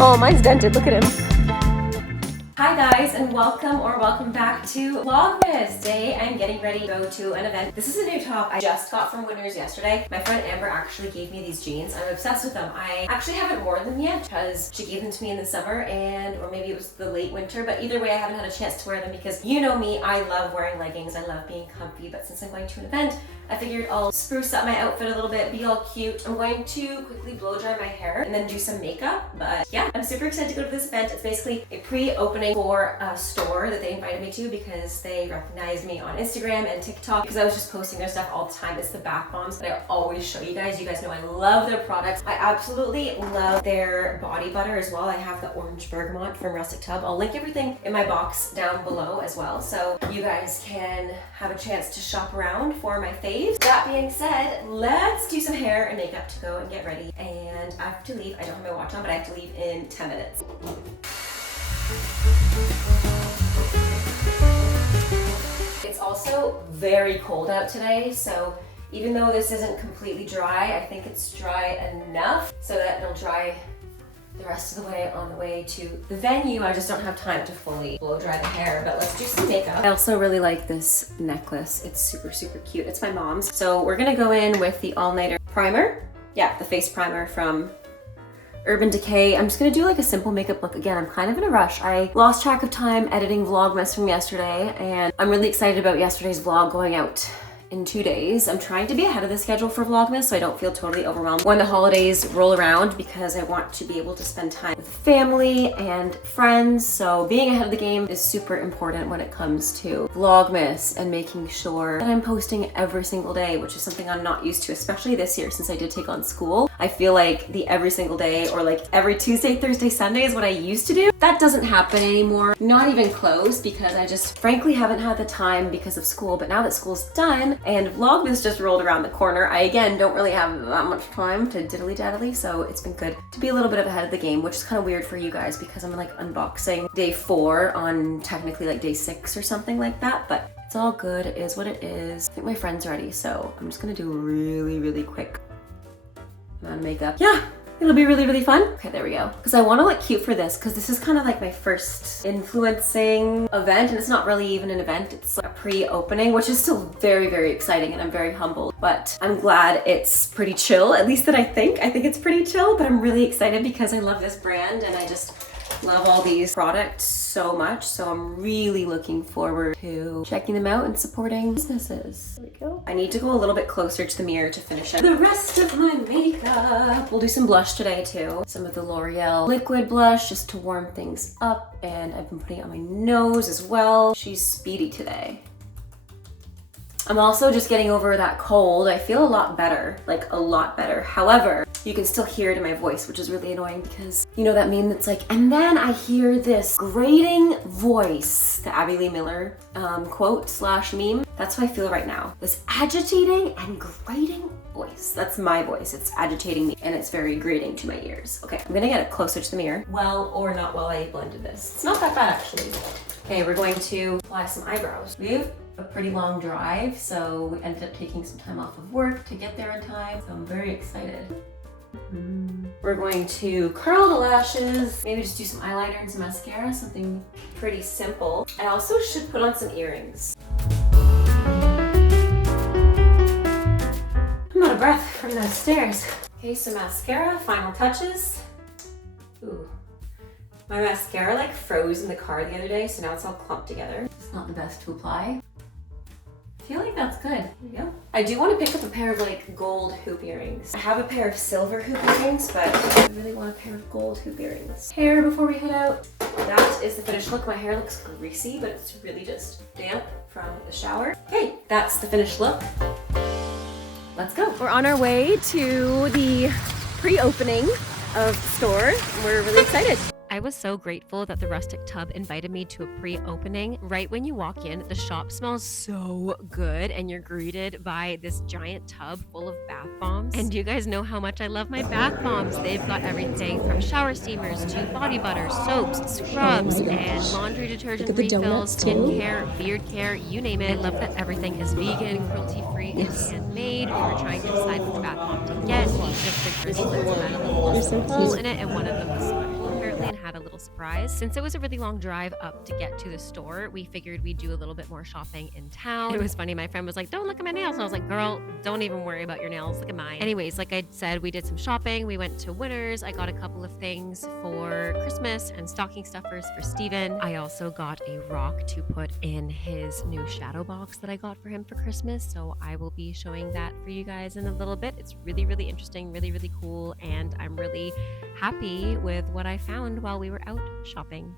Oh, mine's dented. Look at him. Hi guys, and welcome back to Vlogmas. Today I'm getting ready to go to an event. This is a new top I just got from Winners yesterday. My friend Amber actually gave me these jeans. I'm obsessed with them. I actually haven't worn them yet because she gave them to me in the summer or maybe it was the late winter, but either way I haven't had a chance to wear them because you know me, I love wearing leggings. I love being comfy, but since I'm going to an event, I figured I'll spruce up my outfit a little bit, be all cute. I'm going to quickly blow dry my hair and then do some makeup. But yeah, I'm super excited to go to this event. It's basically a pre-opening for a store that they invited me to because they recognized me on Instagram and TikTok because I was just posting their stuff all the time. It's the bath bombs that I always show you guys. You guys know I love their products. I absolutely love their body butter as well. I have the orange bergamot from Rustic Tub. I'll link everything in my box down below as well, so you guys can have a chance to shop around for my faves. That being said, let's do some hair and makeup to go and get ready. And I have to leave. I don't have my watch on, but I have to leave in 10 minutes. It's also very cold out today, so even though this isn't completely dry, I think it's dry enough so that it'll dry the rest of the way on the way to the venue. I just don't have time to fully blow dry the hair, but let's do some makeup. I also really like this necklace. It's super, super cute. It's my mom's. So we're gonna go in with the all-nighter primer. Yeah, the face primer from Urban Decay. I'm just gonna do like a simple makeup look. Again, I'm kind of in a rush. I lost track of time editing Vlogmas from yesterday, and I'm really excited about yesterday's vlog going out in 2 days. I'm trying to be ahead of the schedule for Vlogmas so I don't feel totally overwhelmed when the holidays roll around because I want to be able to spend time with family and friends. So being ahead of the game is super important when it comes to Vlogmas and making sure that I'm posting every single day, which is something I'm not used to, especially this year since I did take on school. I feel like the every single day or like every Tuesday, Thursday, Sunday is what I used to do. That doesn't happen anymore. Not even close because I just frankly haven't had the time because of school. But now that school's done, and Vlogmas just rolled around the corner, I again don't really have that much time to diddly-daddly, so it's been good to be a little bit ahead of the game, which is kind of weird for you guys because I'm like unboxing day 4 on technically like day 6 or something like that, but it's all good. It is what it is. I think my friend's ready, so I'm just gonna do a really quick amount of makeup. Yeah, it'll be really fun. Okay, there we go. Because I want to look cute for this because this is kind of like my first influencing event, and it's not really even an event. It's like a pre-opening, which is still very exciting, and I'm very humbled. But I'm glad it's pretty chill, at least that I think. I think it's pretty chill, but I'm really excited because I love this brand and I just love all these products so much. So I'm really looking forward to checking them out and supporting businesses. There we go. I need to go a little bit closer to the mirror to finish up the rest of my makeup. We'll do some blush today too. Some of the L'Oreal liquid blush just to warm things up. And I've been putting it on my nose as well. She's speedy today. I'm also just getting over that cold. I feel a lot better, like a lot better. However, you can still hear it in my voice, which is really annoying because you know that meme that's like, and then I hear this grating voice, the Abby Lee Miller quote / meme. That's how I feel right now. This agitating and grating voice. That's my voice. It's agitating me and it's very grating to my ears. Okay, I'm gonna get it closer to the mirror. Well or not while I blended this. It's not that bad actually. Okay, we're going to apply some eyebrows. We've a pretty long drive, so we ended up taking some time off of work to get there in time, so I'm very excited. We're going to curl the lashes, maybe just do some eyeliner and some mascara, something pretty simple. I also should put on some earrings. I'm out of breath from those stairs. Okay, some mascara, final touches. Ooh. My mascara like froze in the car the other day, so now it's all clumped together. It's not the best to apply. I feel like that's good. There we go. I do want to pick up a pair of like gold hoop earrings. I have a pair of silver hoop earrings, but I really want a pair of gold hoop earrings. Hair before we head out. That is the finished look. My hair looks greasy, but it's really just damp from the shower. Okay, that's the finished look. Let's go. We're on our way to the pre-opening of the store. We're really excited. I was so grateful that the Rustic Tub invited me to a pre-opening. Right when you walk in, the shop smells so good and you're greeted by this giant tub full of bath bombs. And you guys know how much I love my bath bombs. They've got everything from shower steamers to body butters, soaps, scrubs, and laundry detergent refills, skincare, beard care, you name it. I love that everything is vegan, cruelty-free, and handmade. We were trying to decide which bath bomb to get. Just the crystals had a little hole in it, and one of them was special. Apparently little surprise. Since it was a really long drive up to get to the store, we figured we'd do a little bit more shopping in town. It was funny, my friend was like, don't look at my nails. And I was like, girl, don't even worry about your nails, look at mine. Anyways, like I said, we did some shopping. We went to Winners. I got a couple of things for Christmas and stocking stuffers for Steven. I also got a rock to put in his new shadow box that I got for him for Christmas. So I will be showing that for you guys in a little bit. It's really, really interesting, really, really cool. And I'm really happy with what I found while we were out shopping.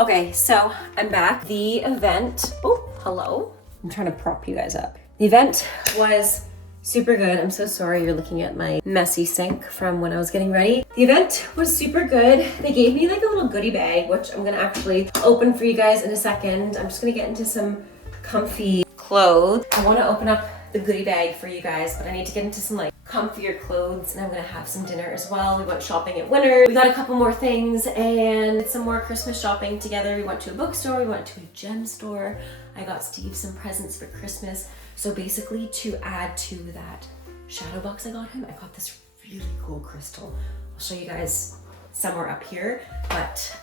Okay, so I'm back. The event, oh, hello. I'm trying to prop you guys up. The event was super good. I'm so sorry you're looking at my messy sink from when I was getting ready. The event was super good. They gave me like a little goodie bag, which I'm gonna actually open for you guys in a second. I'm just gonna get into some comfy clothes. I wanna open up the goodie bag for you guys, but I need to get into some like comfier clothes, and I'm gonna have some dinner as well. We went shopping at Winners. We got a couple more things and some more Christmas shopping together. We went to a bookstore, we went to a gem store. I got Steve some presents for Christmas. So basically, to add to that shadow box I got him, I got this really cool crystal. I'll show you guys somewhere up here, but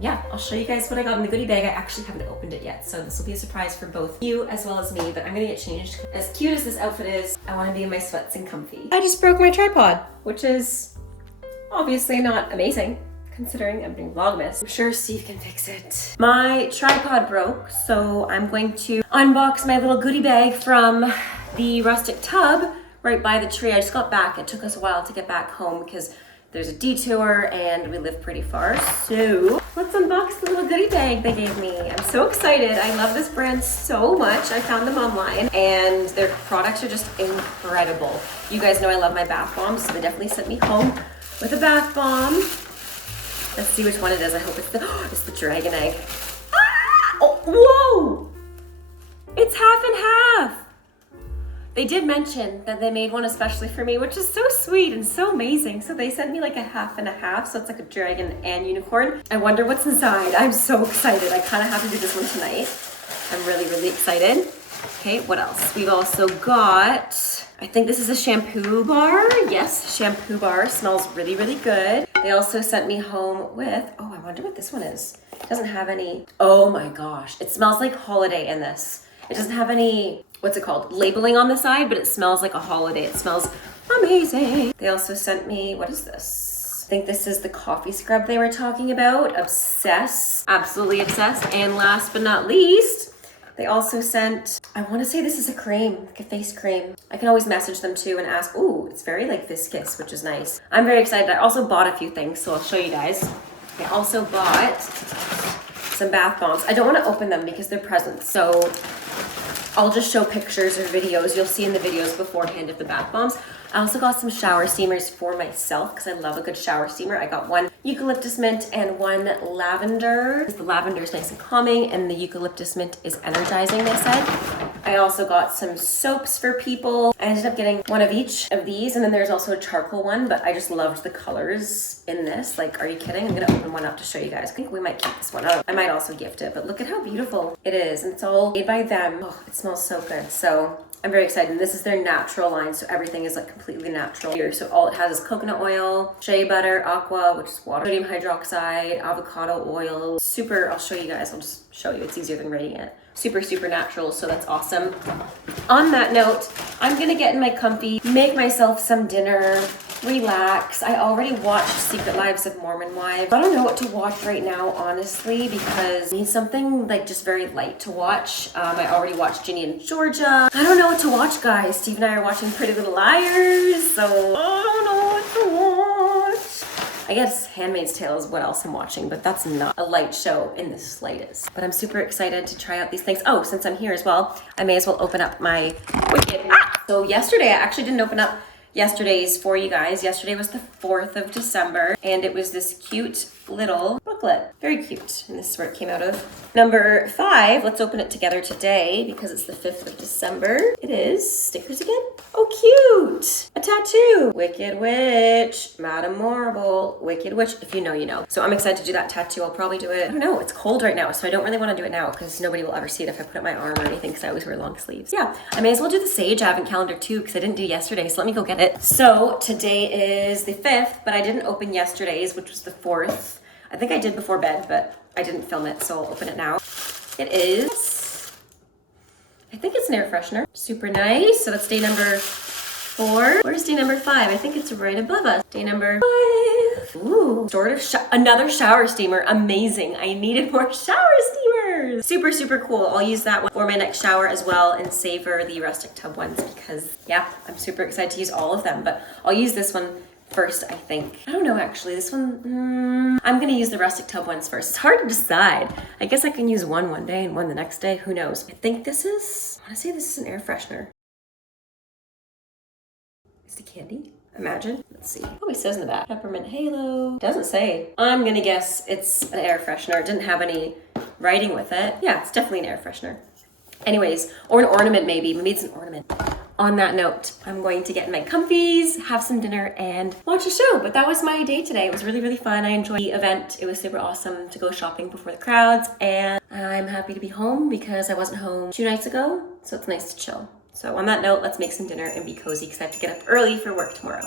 yeah, I'll show you guys what I got in the goodie bag. I actually haven't opened it yet, so this will be a surprise for both you as well as me, but I'm gonna get changed. As cute as this outfit is, I wanna be in my sweats and comfy. I just broke my tripod, which is obviously not amazing, considering I'm doing Vlogmas. I'm sure Steve can fix it. My tripod broke, so I'm going to unbox my little goodie bag from the rustic tub right by the tree. I just got back. It took us a while to get back home because there's a detour and we live pretty far. So let's unbox the little goodie bag they gave me. I'm so excited. I love this brand so much. I found them online and their products are just incredible. You guys know I love my bath bombs, so they definitely sent me home with a bath bomb. Let's see which one it is. I hope it's the dragon egg. Ah! Oh, whoa! It's half and half. They did mention that they made one especially for me, which is so sweet and so amazing. So they sent me like a half and a half, so it's like a dragon and unicorn. I wonder what's inside. I'm so excited. I kind of have to do this one tonight. I'm really, really excited. Okay, what else? We've also got, I think this is a shampoo bar. Yes, shampoo bar. Smells really, really good. They also sent me home with, oh, I wonder what this one is. It doesn't have any, oh my gosh. It smells like holiday in this. It doesn't have any, what's it called? Labeling on the side, but it smells like a holiday. It smells amazing. They also sent me, what is this? I think this is the coffee scrub they were talking about. Obsessed, absolutely obsessed. And last but not least, they also sent, I want to say this is a cream, like a face cream. I can always message them too and ask, ooh, it's very like viscous, which is nice. I'm very excited. I also bought a few things, so I'll show you guys. I also bought some bath bombs. I don't want to open them because they're presents, so I'll just show pictures or videos. You'll see in the videos beforehand of the bath bombs. I also got some shower steamers for myself because I love a good shower steamer. I got one eucalyptus mint and one lavender. The lavender is nice and calming and the eucalyptus mint is energizing, they said. I also got some soaps for people. I ended up getting one of each of these, and then there's also a charcoal one, but I just loved the colors in this. Like, are you kidding? I'm gonna open one up to show you guys. I think we might keep this one up. I might also gift it, but look at how beautiful it is. And it's all made by them. Oh, it smells so good. So I'm very excited. And this is their natural line, so everything is like completely natural here. So all it has is coconut oil, shea butter, aqua, which is water, sodium hydroxide, avocado oil. Super, I'll show you guys. I'll just show you. It's easier than writing it. Super, super natural, so that's awesome. On that note, I'm gonna get in my comfy, make myself some dinner, relax. I already watched Secret Lives of Mormon Wives. I don't know what to watch right now, honestly, because I need something like just very light to watch. I already watched Ginny and Georgia. I don't know what to watch, guys. Steve and I are watching Pretty Little Liars, so I don't know what to watch. I guess Handmaid's Tale is what else I'm watching, but that's not a light show in the slightest. But I'm super excited to try out these things. Oh, since I'm here as well, I may as well open up my Wicked. So yesterday, I actually didn't open up yesterday's for you guys. Yesterday was the 4th of December, and it was this cute little book chocolate. Very cute. And this is where it came out of. Number 5, let's open it together today because it's the 5th of December. It is stickers again. Oh, cute. A tattoo. Wicked Witch, Madame Marble, Wicked Witch. If you know, you know. So I'm excited to do that tattoo. I'll probably do it. I don't know. It's cold right now, so I don't really want to do it now because nobody will ever see it if I put it on my arm or anything because I always wear long sleeves. Yeah, I may as well do the Sage Advent calendar too because I didn't do yesterday, so let me go get it. So today is the 5th, but I didn't open yesterday's, which was the 4th. I think I did before bed, but I didn't film it, so I'll open it now. It is, I think it's an air freshener. Super nice. So that's day number 4. Where's day number 5? I think it's right above us. Day number 5. Ooh, sort of another shower steamer. Amazing. I needed more shower steamers. Super, super cool. I'll use that one for my next shower as well and savor the rustic tub ones because, yeah, I'm super excited to use all of them. But I'll use this one first, I think. I don't know, actually. This one, I'm gonna use the rustic tub ones first. It's hard to decide. I guess I can use one day and one the next day. Who knows? I think this is, I wanna say this is an air freshener. Is the candy? Imagine. Let's see. Oh, it says in the back. Peppermint Halo. Doesn't say. I'm gonna guess it's an air freshener. It didn't have any writing with it. Yeah, it's definitely an air freshener. Anyways, or an ornament maybe. Maybe it's an ornament. On that note, I'm going to get in my comfies, have some dinner, and watch a show. But that was my day today. It was really, really fun. I enjoyed the event. It was super awesome to go shopping before the crowds. And I'm happy to be home because I wasn't home 2 nights ago. So it's nice to chill. So on that note, let's make some dinner and be cozy because I have to get up early for work tomorrow.